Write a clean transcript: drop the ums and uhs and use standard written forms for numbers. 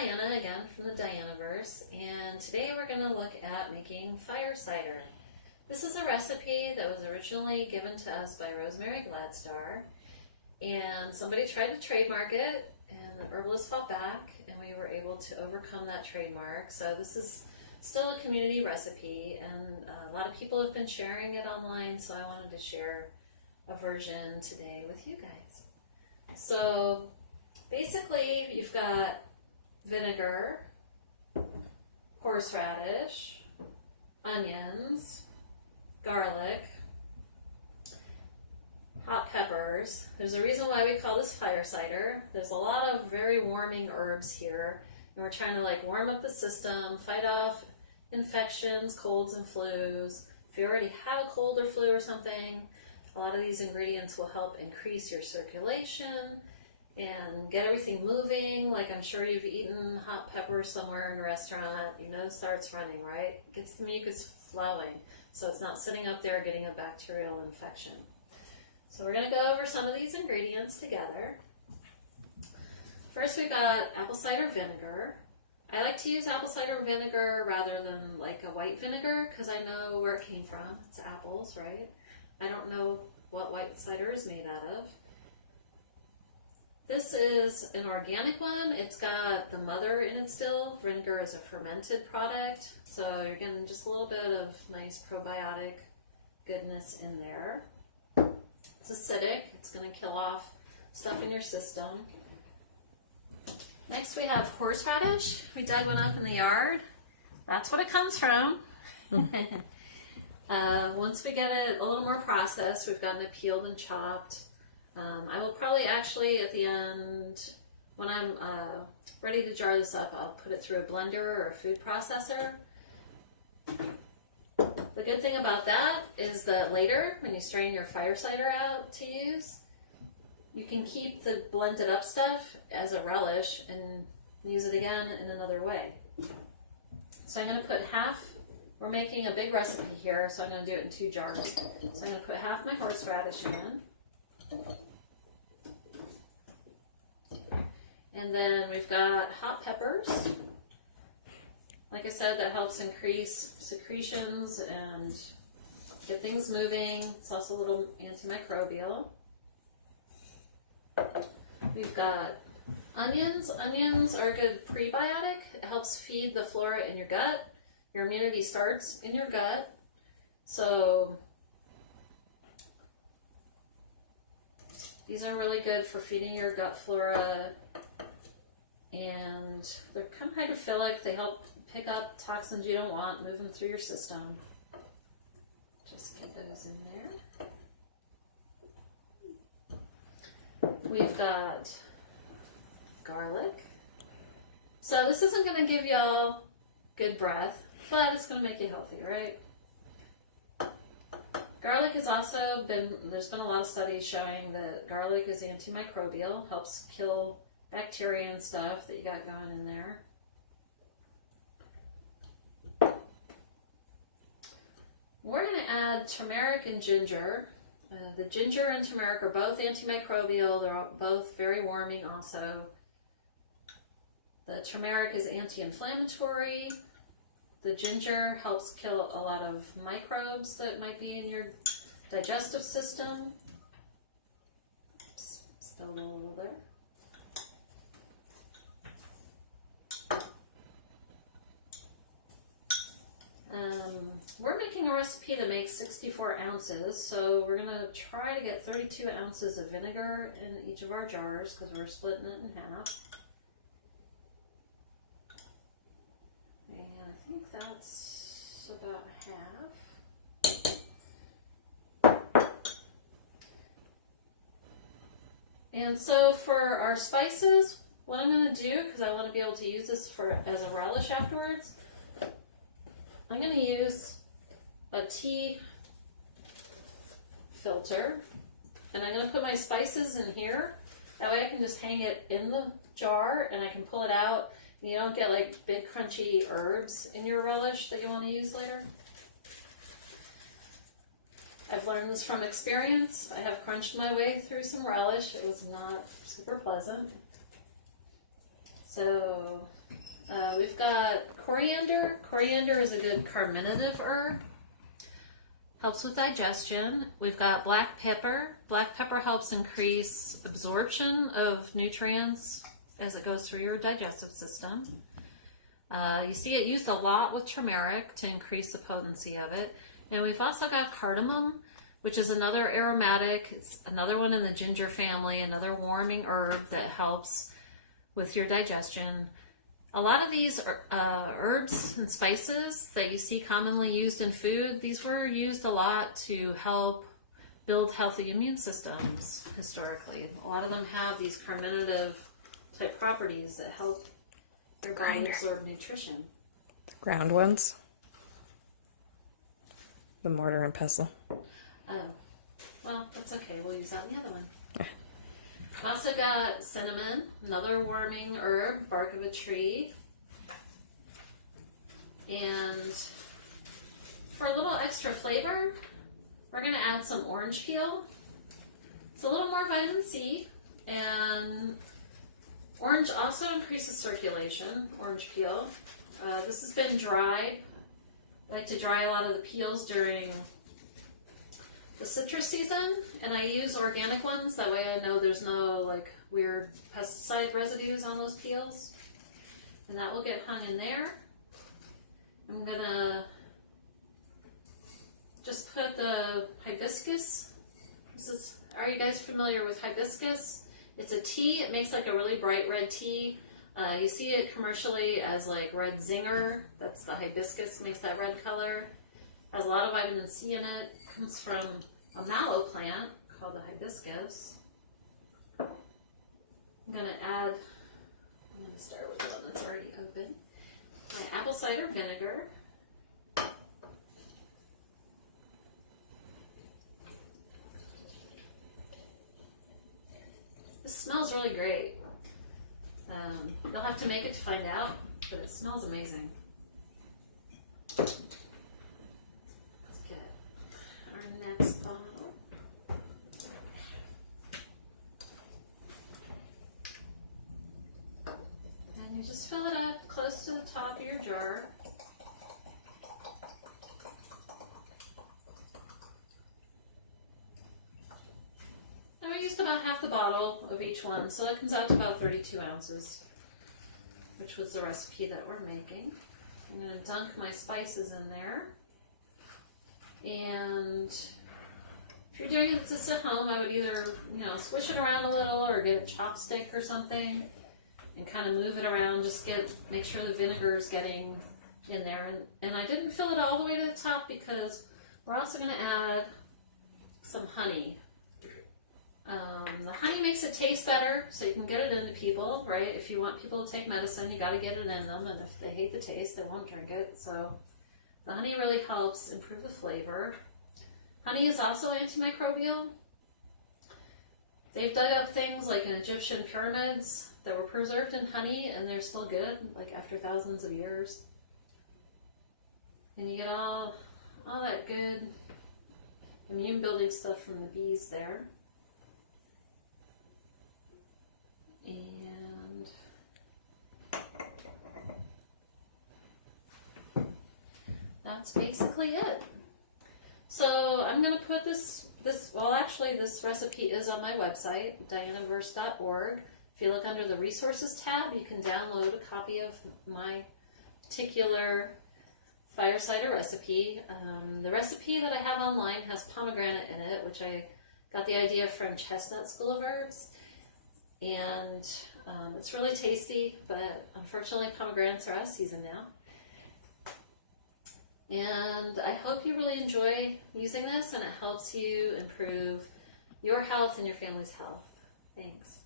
Diana again from the Dianaverse, and today we're going to look at making fire cider. This is a recipe that was originally given to us by Rosemary Gladstar, and somebody tried to trademark it, and the herbalists fought back, and we were able to overcome that trademark. So this is still a community recipe, and a lot of people have been sharing it online, so I wanted to share a version today with you guys. So basically, you've got vinegar, horseradish, onions, garlic, hot peppers. There's a reason why we call this fire cider. There's a lot of very warming herbs here, and we're trying to warm up the system, fight off infections, colds and flus. If you already have a cold or flu or something, a lot of these ingredients will help increase your circulation and get everything moving. Like, I'm sure you've eaten hot pepper somewhere in a restaurant, you know, it starts running, right? It gets the mucus flowing, so it's not sitting up there getting a bacterial infection. So we're going to go over some of these ingredients together. First, we've got apple cider vinegar. I like to use apple cider vinegar rather than like a white vinegar because I know where it came from. It's apples, right? I don't know what white cider is made out of. This is an organic one. It's got the mother in it still. Vinegar is a fermented product, so you're getting just a little bit of nice probiotic goodness in there. It's acidic. It's going to kill off stuff in your system. Next we have horseradish. We dug one up in the yard. That's what it comes from. Once we get it a little more processed, we've gotten it peeled and chopped. I will probably actually at the end, when I'm ready to jar this up, I'll put it through a blender or a food processor. The good thing about that is that later, when you strain your fire cider out to use, you can keep the blended up stuff as a relish and use it again in another way. So I'm going to put half, we're making a big recipe here, so I'm going to do it in 2 jars. So I'm going to put half my horseradish in. And then we've got hot peppers. Like I said, that helps increase secretions and get things moving. It's also a little antimicrobial. We've got onions. Onions are a good prebiotic. It helps feed the flora in your gut. Your immunity starts in your gut. So these are really good for feeding your gut flora, and they're kind of hydrophilic. They help pick up toxins you don't want, move them through your system. Just get those in there. We've got garlic. So this isn't going to give y'all good breath, but it's going to make you healthy, right? Garlic has also there's been a lot of studies showing that garlic is antimicrobial, helps kill bacteria and stuff that you got going in there. We're going to add turmeric and ginger. The ginger and turmeric are both antimicrobial. They're both very warming also. The turmeric is anti-inflammatory. The ginger helps kill a lot of microbes that might be in your digestive system. Oops, spilled a little there. We're making a recipe that makes 64 ounces, so we're going to try to get 32 ounces of vinegar in each of our jars because we're splitting it in half. And I think that's about half. And so for our spices, what I'm going to do, because I want to be able to use this as a relish afterwards, I'm going to use a tea filter, and I'm going to put my spices in here. That way I can just hang it in the jar and I can pull it out, and you don't get like big crunchy herbs in your relish that you want to use later. I've learned this from experience. I have crunched my way through some relish. It was not super pleasant. So We've got coriander. Coriander is a good carminative herb. Helps with digestion. We've got black pepper. Black pepper helps increase absorption of nutrients as it goes through your digestive system. You see it used a lot with turmeric to increase the potency of it. And we've also got cardamom, which is another aromatic. It's another one in the ginger family, another warming herb that helps with your digestion. A lot of these herbs and spices that you see commonly used in food, these were used a lot to help build healthy immune systems historically. A lot of them have these carminative type properties that help your body absorb nutrition. The ground ones? The mortar and pestle. Oh, well, that's okay. We'll use that in the other one. We've also got cinnamon, another warming herb, bark of a tree. And for a little extra flavor, we're going to add some orange peel. It's a little more vitamin C, and orange also increases circulation, orange peel. This has been dried. I like to dry a lot of the peels during the citrus season, and I use organic ones. That way I know there's no like weird pesticide residues on those peels. And that will get hung in there. I'm gonna just put the hibiscus. Are you guys familiar with hibiscus? It's a tea. It makes like a really bright red tea. You see it commercially as like red zinger. That's the hibiscus, makes that red color. Has a lot of vitamin C in it. Comes from a mallow plant called the hibiscus. I'm going to start with the one that's already open. My apple cider vinegar. This smells really great. You'll have to make it to find out, but it smells amazing. Let's get our next bottle. And you just fill it up close to the top of your jar. And we used about half the bottle of each one, so that comes out to about 32 ounces, which was the recipe that we're making. I'm going to dunk my spices in there. And if you're doing this at home, I would either, swish it around a little or get a chopstick or something and kind of move it around. Just make sure the vinegar is getting in there. And I didn't fill it all the way to the top because we're also going to add some honey. The honey makes it taste better, so you can get it into people, right? If you want people to take medicine, you got to get it in them, and if they hate the taste, they won't drink it. So the honey really helps improve the flavor. Honey is also antimicrobial. They've dug up things like in Egyptian pyramids that were preserved in honey, and they're still good, like after thousands of years. And you get all that good immune building stuff from the bees there. And that's basically it. So I'm going to put this recipe is on my website, dianaverse.org. If you look under the resources tab, you can download a copy of my particular fire cider recipe. The recipe that I have online has pomegranate in it, which I got the idea from Chestnut School of Herbs. And it's really tasty, but unfortunately pomegranates are out of season now. And I hope you really enjoy using this and it helps you improve your health and your family's health. Thanks.